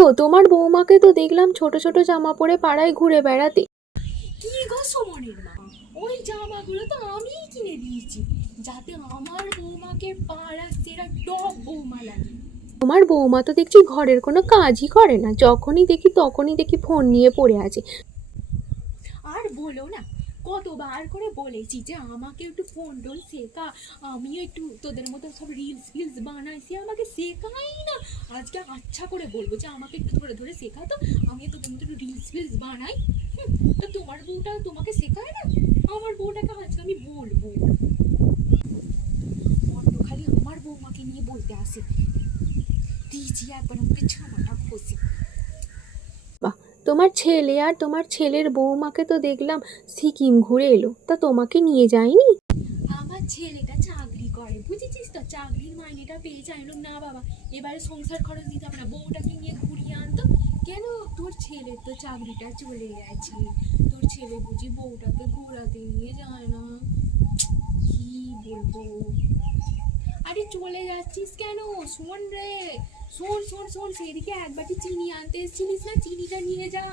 গো, তোমার বৌমাকে তো দেখলাম ছোট ছোট জামা পরে পাড়ায় ঘুরে বেড়াতে। কি গো সুমনের মা, ওই জামাগুলো তো আমিই কিনে দিয়েছি, যাতে আমার বৌমাকে পাড়ার সেরা টপ বৌমা লাগে। তোমার বৌমা তো দেখছি ঘরের কোনো কাজই করে না, যখনই দেখি তখনই দেখি ফোন নিয়ে পড়ে আছে। আর বলো না, কতবার করে বলেছি যে আমাকে একটু ফোন টোন শেখা, আমিও একটু তোদের মতো সব রিলস ফিলস বানাইছি, আমাকে শেখাই না। আজকে আচ্ছা করে বলবো যে আমাকে একটু ধরে ধরে শেখা, তো আমি তোদের মতো রিলস ফিলস বানাই। তো তোমার বউটা তোমাকে শেখায় না? আমার বউটাকে আজকে আমি বলবো। বড্ড খালি আমার বৌমাকে নিয়ে বলতে আসে, দিয়েছি একবার আমাকে ছানাটা খসে। বাহ, তোমার ছেলে আর তোমার ছেলের বৌমাকে তো দেখলাম সিকিম ঘুরে এলো, তা তোমাকে নিয়ে যায়নি? আমার ছেলেটা চাকরি করে, বুঝেছিস তো, চাকরির মাইনেটা পেয়ে চাইলো না বাবা, এবারে সংসার খরচ দিতে হবে না, বউটাকে নিয়ে ঘুরিয়ে আনতো। কেন, তোর ছেলের তো চাকরিটা চলে গেছে, তোর ছেলে বুঝি বউটাকে ঘোরাতে নিয়ে যায় না? কি বলবো। আরে চলে যাচ্ছিস কেন? শোন রে, শোন শোন শোন, সেদিকে এক বাটি চিনি আনতে এসেছিলিস না, চিনিটা নিয়ে যা।